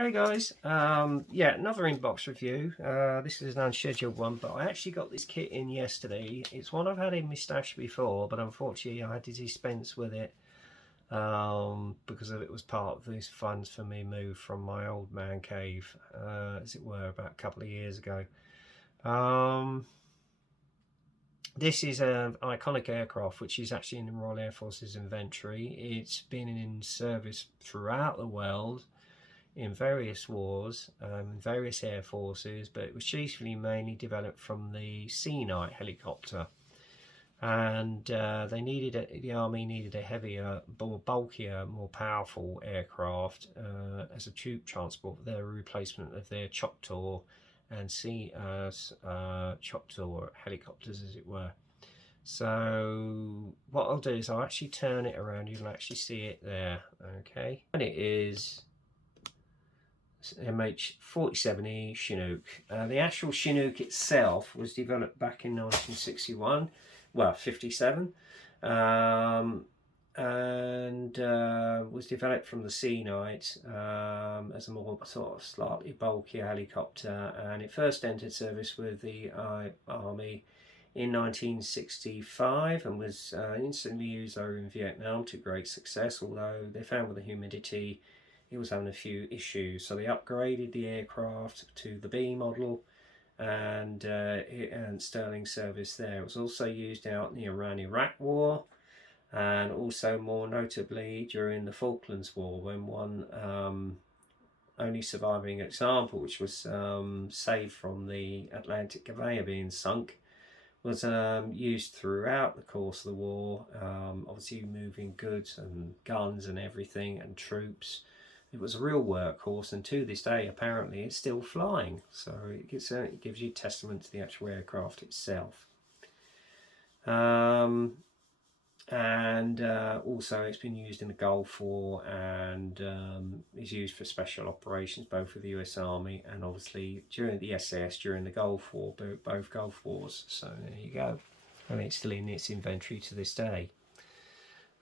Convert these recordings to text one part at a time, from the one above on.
Hey guys, yeah, another inbox review. This is an unscheduled one, but I actually got this kit in yesterday. It's one I've had in my stash before, but unfortunately I had to dispense with it because it was part of these funds for me move from my old man cave, as it were, about a couple of years ago. This is an iconic aircraft which is actually in the Royal Air Force's inventory. It's been in service throughout the world in various wars, various air forces, but it was chiefly mainly developed from the Sea Knight helicopter. And the army needed a heavier, more bulkier, more powerful aircraft as a troop transport for their replacement of their Choctaw and Choctaw helicopters, as it were. So what I'll do is I'll actually turn it around. You can actually see it there, okay? And it is MH47E Chinook. The actual Chinook itself was developed back in 1961, well 57, and was developed from the Sea Knight as a more sort of slightly bulkier helicopter, and it first entered service with the Army in 1965 and was instantly used over in Vietnam to great success, although they found with the humidity it was having a few issues, so they upgraded the aircraft to the B model and sterling service there. It was also used out in the Iran-Iraq War, and also more notably during the Falklands War, when one only surviving example, which was saved from the Atlantic conveyor being sunk, was used throughout the course of the war, obviously moving goods and guns and everything and troops. It was a real workhorse, and to this day apparently it's still flying, so it gives you testament to the actual aircraft itself. Also it's been used in the Gulf War and is used for special operations both with the US Army and obviously during the SAS during the Gulf War, both Gulf Wars. So there you go, and it's still in its inventory to this day.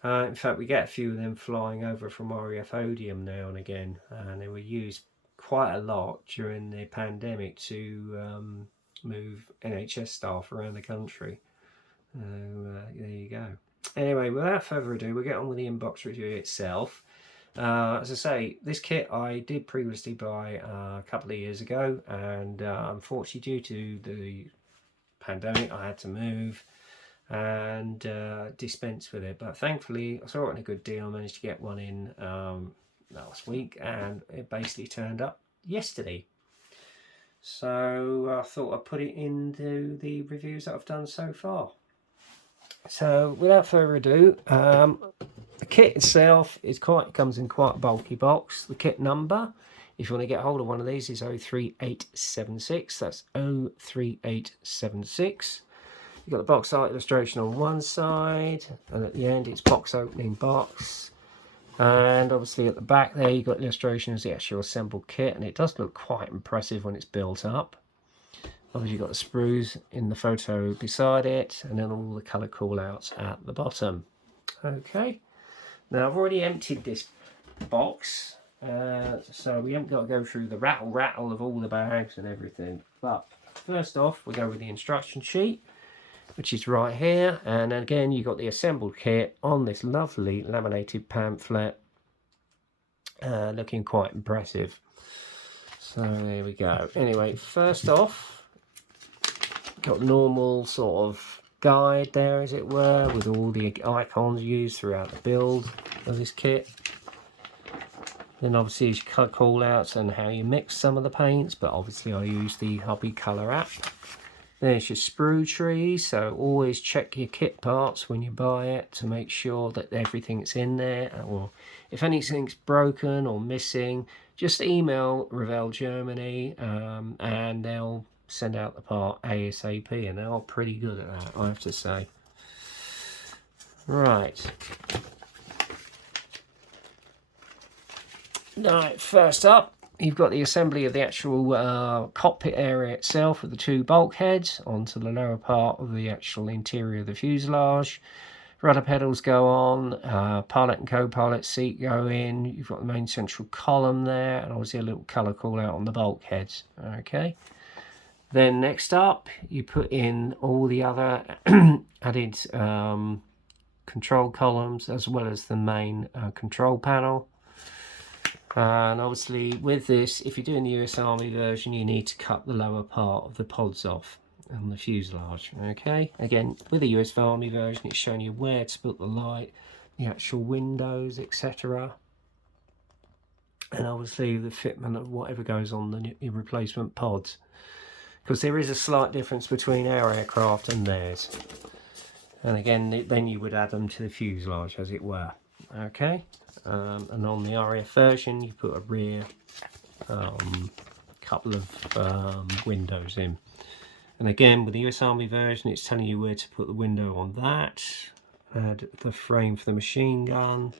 In fact, we get a few of them flying over from RAF Odium now and again, and they were used quite a lot during the pandemic to move NHS staff around the country. There you go. Anyway, without further ado, we'll get on with the inbox review itself. As I say, this kit I did previously buy a couple of years ago, and unfortunately due to the pandemic I had to move and dispense with it, but thankfully I saw it on a good deal. I managed to get one in last week, and it basically turned up yesterday, so I thought I'd put it into the reviews that I've done so far. So without further ado, the kit itself comes in quite a bulky box. The kit number, if you want to get hold of one of these, is 03876. That's 03876. You've got the box art illustration on one side, and at the end it's box opening box. And obviously at the back there you've got illustrations of the actual assembled kit, and it does look quite impressive when it's built up. Obviously you've got the sprues in the photo beside it, and then all the colour call-outs at the bottom. Okay, now I've already emptied this box, so we haven't got to go through the rattle of all the bags and everything. But first off, we go with the instruction sheet, which is right here, and again you've got the assembled kit on this lovely laminated pamphlet, looking quite impressive. So there we go. Anyway, first off, got normal sort of guide there, as it were, with all the icons used throughout the build of this kit. Then obviously you call outs and how you mix some of the paints, but obviously I use the Hobby Colour app. There's your sprue tree, so always check your kit parts when you buy it to make sure that everything's in there, or if anything's broken or missing, just email Revell Germany and they'll send out the part ASAP, and they're pretty good at that, I have to say. Right. Right, first up, you've got the assembly of the actual cockpit area itself with the two bulkheads onto the lower part of the actual interior of the fuselage. Rudder pedals go on, pilot and co-pilot seat go in. You've got the main central column there, and obviously a little colour call out on the bulkheads. Okay. Then next up, you put in all the other added control columns, as well as the main control panel. And obviously with this, if you're doing the US Army version, you need to cut the lower part of the pods off on the fuselage. Okay, again with the US Army version, it's showing you where to put the light, the actual windows, etc. And obviously the fitment of whatever goes on the replacement pods, because there is a slight difference between our aircraft and theirs. And again, then you would add them to the fuselage, as it were. Okay, and on the RAF version, you put a rear couple of windows in. And again, with the US Army version, it's telling you where to put the window on that. Add the frame for the machine gun.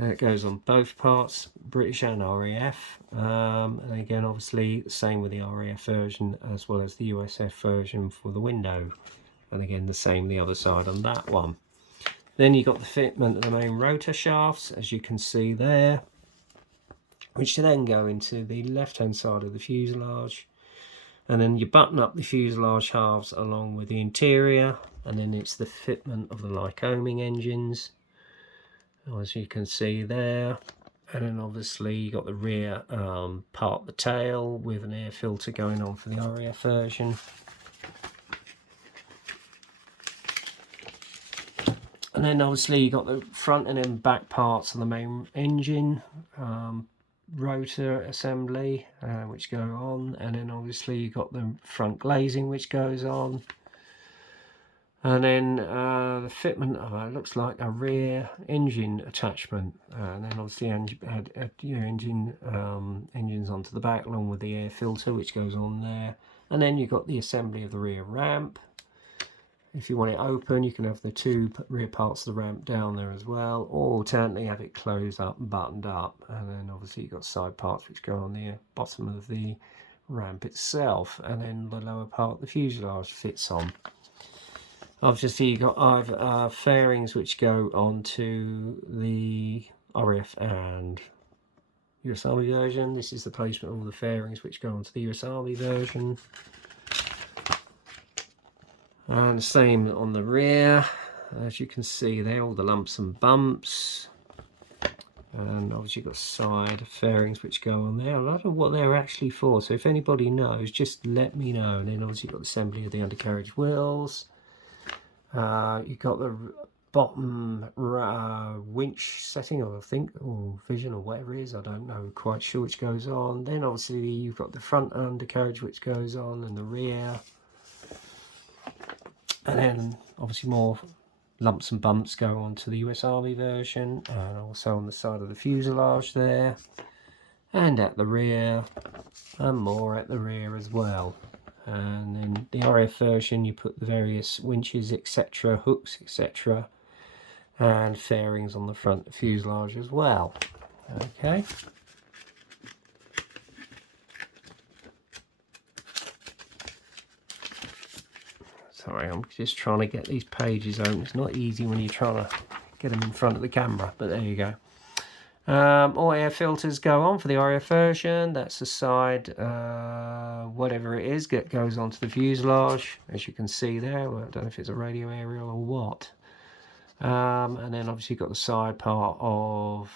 It goes on both parts, British and RAF. And again, obviously, the same with the RAF version as well as the USF version for the window. And again, the same the other side on that one. Then you've got the fitment of the main rotor shafts, as you can see there, which then go into the left-hand side of the fuselage. And then you button up the fuselage halves along with the interior, and then it's the fitment of the Lycoming engines, as you can see there. And then obviously you got the rear part of the tail with an air filter going on for the RAF version. And then obviously you got the front and then back parts of the main engine, rotor assembly, which go on, and then obviously you got the front glazing which goes on, and then the fitment of it looks like a rear engine attachment, and then obviously add your engines onto the back along with the air filter which goes on there. And then you've got the assembly of the rear ramp. If you want it open, you can have the two rear parts of the ramp down there as well, or alternately have it closed up and buttoned up. And then obviously you've got side parts which go on the bottom of the ramp itself, and then the lower part the fuselage fits on. Obviously you've got either fairings which go onto the RAF and US Army version. This is the placement of all the fairings which go onto the US Army version. And the same on the rear, as you can see there, all the lumps and bumps. And obviously you've got side fairings which go on there. I don't know what they're actually for, so if anybody knows, just let me know. And then obviously you've got the assembly of the undercarriage wheels. You've got the bottom winch setting, or I think, or vision, or whatever it is, I don't know, quite sure which goes on. Then obviously you've got the front undercarriage which goes on, and the rear. And then obviously more lumps and bumps go on to the US Army version, and also on the side of the fuselage there, and at the rear, and more at the rear as well. And then the RAF version, you put the various winches, etc., hooks, etc., and fairings on the front of the fuselage as well. Okay. Sorry, I'm just trying to get these pages open. It's not easy when you're trying to get them in front of the camera, but there you go. All air filters go on for the RAF version. That's the side, whatever it is, goes onto the fuselage, as you can see there. Well, I don't know if it's a radio aerial or what. And then obviously you've got the side part of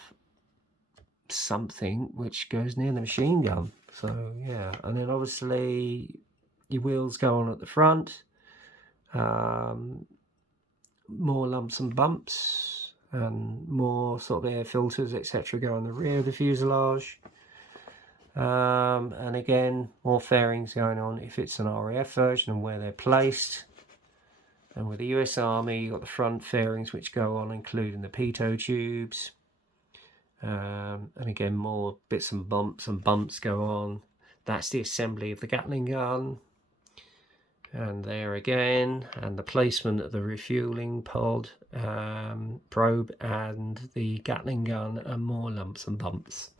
something which goes near the machine gun. So yeah, and then obviously your wheels go on at the front. More lumps and bumps, and more sort of air filters, etc., go on the rear of the fuselage. And again, more fairings going on if it's an RAF version and where they're placed. And with the US Army, you've got the front fairings which go on, including the pitot tubes. And again, more bits and bumps go on. That's the assembly of the Gatling gun. And there again, and the placement of the refueling pod, probe, and the Gatling gun, and more lumps and bumps.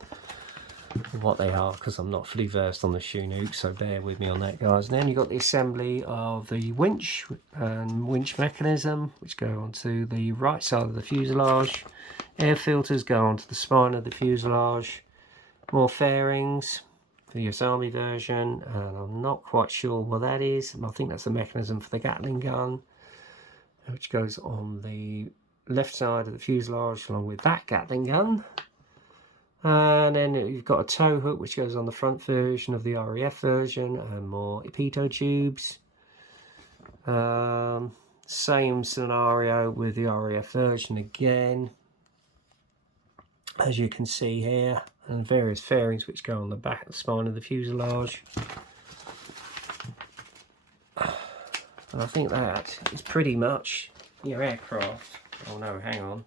what they are, because I'm not fully versed on the Chinook, so bear with me on that, guys. And then you've got the assembly of the winch and winch mechanism, which go onto the right side of the fuselage. Air filters go onto the spine of the fuselage. More fairings for the US Army version, and I'm not quite sure what that is. I think that's the mechanism for the Gatling gun, which goes on the left side of the fuselage along with that Gatling gun. And then you've got a tow hook which goes on the front version of the RAF version, and more pitot tubes. Same scenario with the RAF version again, as you can see here, and various fairings which go on the back of the spine of the fuselage. And I think that is pretty much your aircraft. Oh no, hang on.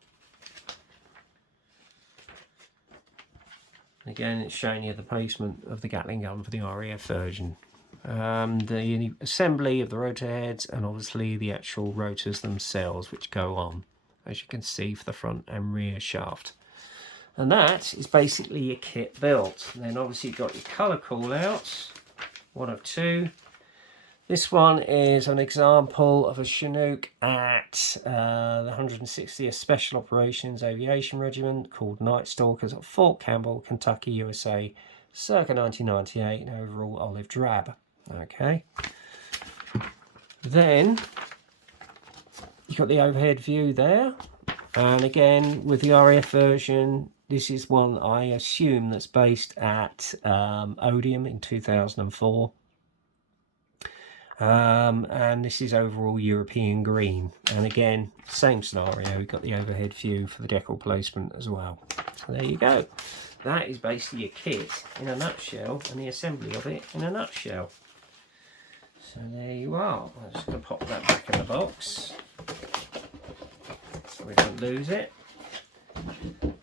Again, it's showing you the placement of the Gatling gun for the RAF version. The assembly of the rotor heads, and obviously the actual rotors themselves, which go on, as you can see, for the front and rear shaft. And that is basically your kit built. And then obviously you've got your colour callouts, one of two. This one is an example of a Chinook at the 160th Special Operations Aviation Regiment, called Night Stalkers, at Fort Campbell, Kentucky, USA, circa 1998, in overall olive drab. Okay. Then you've got the overhead view there, and again with the RAF version, this is one I assume that's based at Odium in 2004. And this is overall European green, and again same scenario, we've got the overhead view for the decal placement as well. So there you go, that is basically your kit in a nutshell, and the assembly of it in a nutshell. So there you are. I'm just going to pop that back in the box so we don't lose it.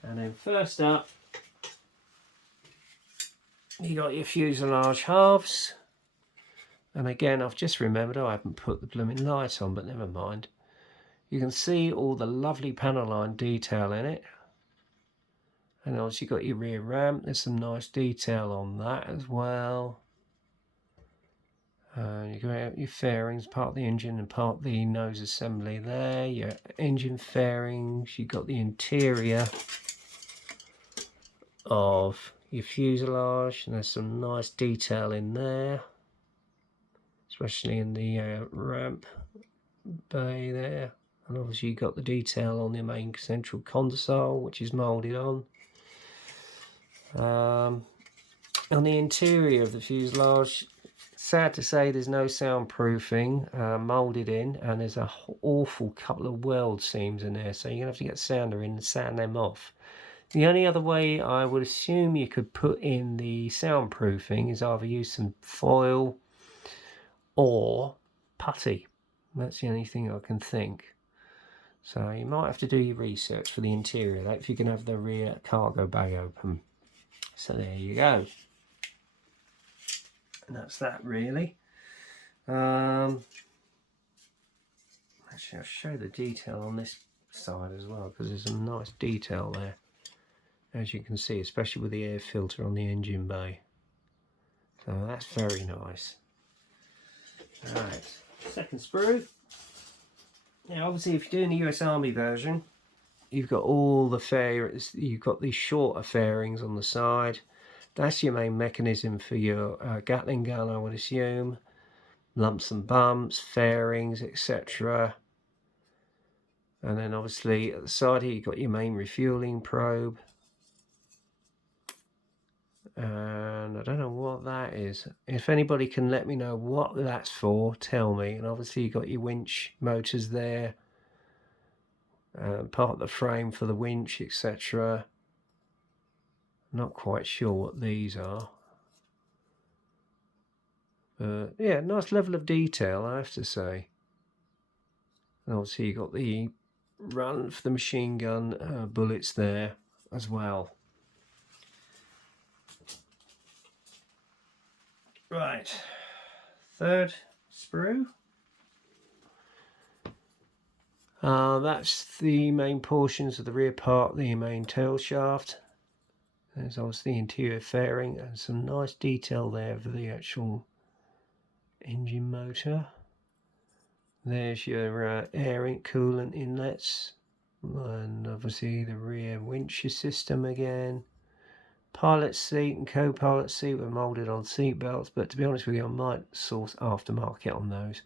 And then first up, you got your fuselage halves. And again, I've just remembered I haven't put the blooming light on, but never mind. You can see all the lovely panel line detail in it. And obviously you've got your rear ramp. There's some nice detail on that as well. You got your fairings, part of the engine and part of the nose assembly there. Your engine fairings. You've got the interior of your fuselage. And there's some nice detail in there, especially in the ramp bay there. And obviously you've got the detail on the main central console, which is moulded on. On the interior of the fuselage, sad to say there's no soundproofing moulded in, and there's an awful couple of weld seams in there, so you're going to have to get a sander in and sand them off. The only other way I would assume you could put in the soundproofing is either use some foil or putty. That's the only thing I can think. So you might have to do your research for the interior, if you can have the rear cargo bay open. So there you go. And that's that really. Actually, I'll show the detail on this side as well, because there's some nice detail there, as you can see, especially with the air filter on the engine bay. So that's very nice. Alright, second sprue. Now obviously if you're doing the US Army version, you've got all the fairings, you've got these shorter fairings on the side. That's your main mechanism for your Gatling gun, I would assume. Lumps and bumps, fairings, etc. And then obviously at the side here you've got your main refueling probe. And I don't know what that is. If anybody can let me know what that's for, tell me. And obviously you've got your winch motors there, part of the frame for the winch, etc. Not quite sure what these are. Yeah, nice level of detail, I have to say. And obviously you've got the run for the machine gun bullets there as well. Right, third sprue. That's the main portions of the rear part, the main tail shaft. There's obviously the interior fairing and some nice detail there for the actual engine motor. There's your air coolant inlets, and obviously the rear winch system again. Pilot seat and co-pilot seat were moulded on seat belts, but to be honest with you, I might source aftermarket on those.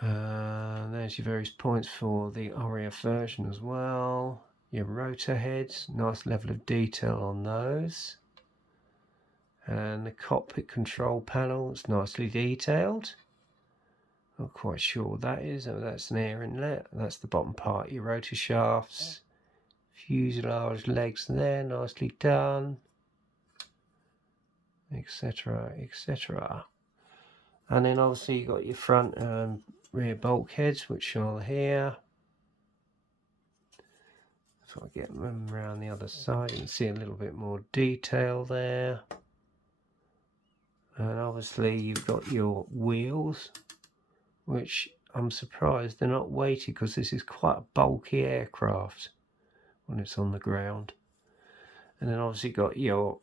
There's your various points for the RAF version as well. Your rotor heads, nice level of detail on those. And the cockpit control panel is nicely detailed. Not quite sure what that is. Oh, that's an air inlet. That's the bottom part of your rotor shafts. Fuselage legs there, nicely done, etc, etc. And then obviously you've got your front and rear bulkheads, which are here. If I get them around the other side, you can see a little bit more detail there. And obviously you've got your wheels, which I'm surprised they're not weighted, because this is quite a bulky aircraft when it's on the ground. And then obviously got your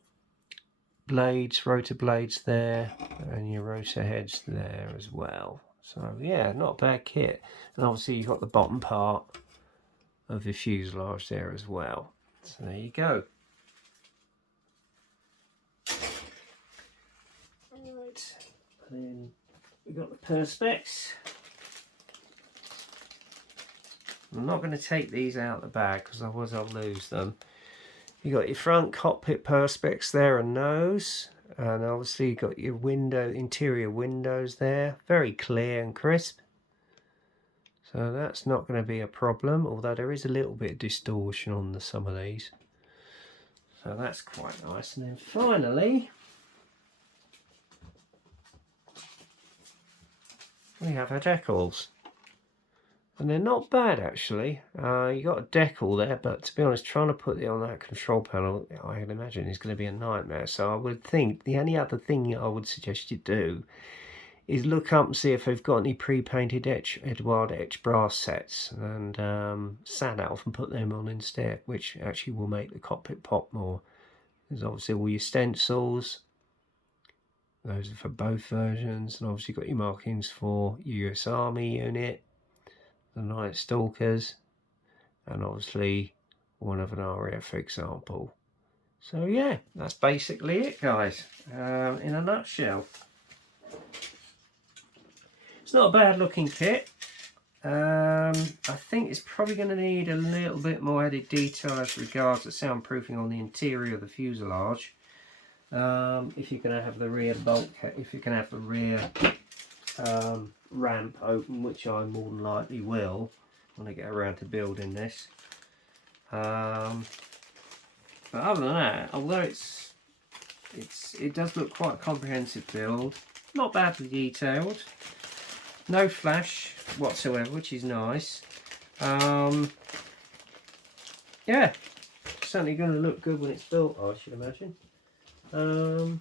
blades, rotor blades there, and your rotor heads there as well. So yeah, not a bad kit. And obviously you've got the bottom part of the fuselage there as well. So there you go. Right, and then we've got the perspex. I'm not going to take these out of the bag because otherwise I'll lose them. You got your front cockpit perspex there and nose, and obviously you got your interior windows there, very clear and crisp. So that's not going to be a problem, although there is a little bit of distortion on some of these. So that's quite nice. And then finally, we have our decals. And they're not bad actually. You got a decal there, but to be honest, trying to put it on that control panel, I can imagine is going to be a nightmare. So I would think the only other thing I would suggest you do is look up and see if they've got any pre-painted Edouard etch brass sets, and sand off and put them on instead, which actually will make the cockpit pop more. There's obviously all your stencils. Those are for both versions, and obviously got your markings for your US Army unit, the Night Stalkers, and obviously one of an RAF example. So yeah, that's basically it, guys, in a nutshell. It's not a bad looking kit. I think it's probably going to need a little bit more added detail as regards to soundproofing on the interior of the fuselage. If you're going to have the rear bulkhead, if you can have the rear ramp open, which I more than likely will when I get around to building this. But other than that, although it does look quite a comprehensive build, not badly detailed, no flash whatsoever, which is nice. Yeah, certainly going to look good when it's built, I should imagine. So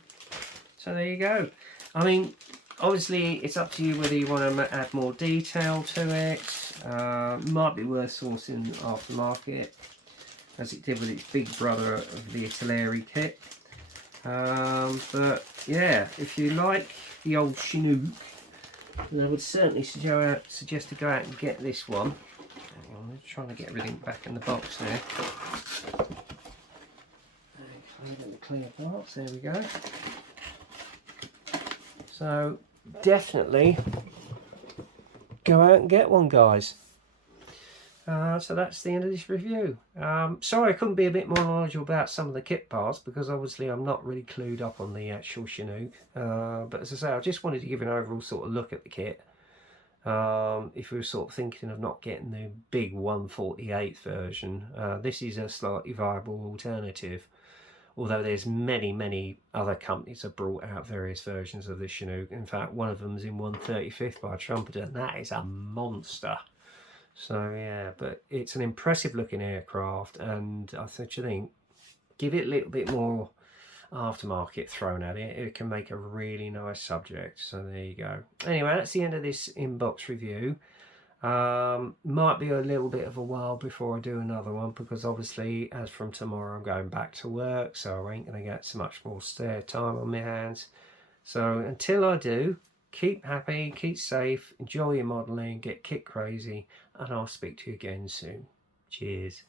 there you go. I mean, obviously it's up to you whether you want to add more detail to it. Might be worth sourcing aftermarket, as it did with its big brother of the Italeri kit. But yeah, if you like the old Chinook, then I would certainly suggest to go out and get this one. I'm trying to get everything back in the box there. The clear parts, there we go. So definitely go out and get one, guys. So that's the end of this review. Sorry I couldn't be a bit more knowledgeable about some of the kit parts, because obviously I'm not really clued up on the actual Chinook. But as I say, I just wanted to give an overall sort of look at the kit. If we were sort of thinking of not getting the big 1/48 version, this is a slightly viable alternative. Although there's many other companies that brought out various versions of the Chinook. In fact, one of them is in 1/35 by Trumpeter, and that is a monster. So yeah, but it's an impressive looking aircraft, and I think give it a little bit more aftermarket thrown at it, it can make a really nice subject. So there you go. Anyway, that's the end of this inbox review. Might be a little bit of a while before I do another one, because obviously as from tomorrow I'm going back to work, so I ain't going to get so much more spare time on my hands. So until I do, keep happy, keep safe, enjoy your modelling, get kit crazy, and I'll speak to you again soon. Cheers.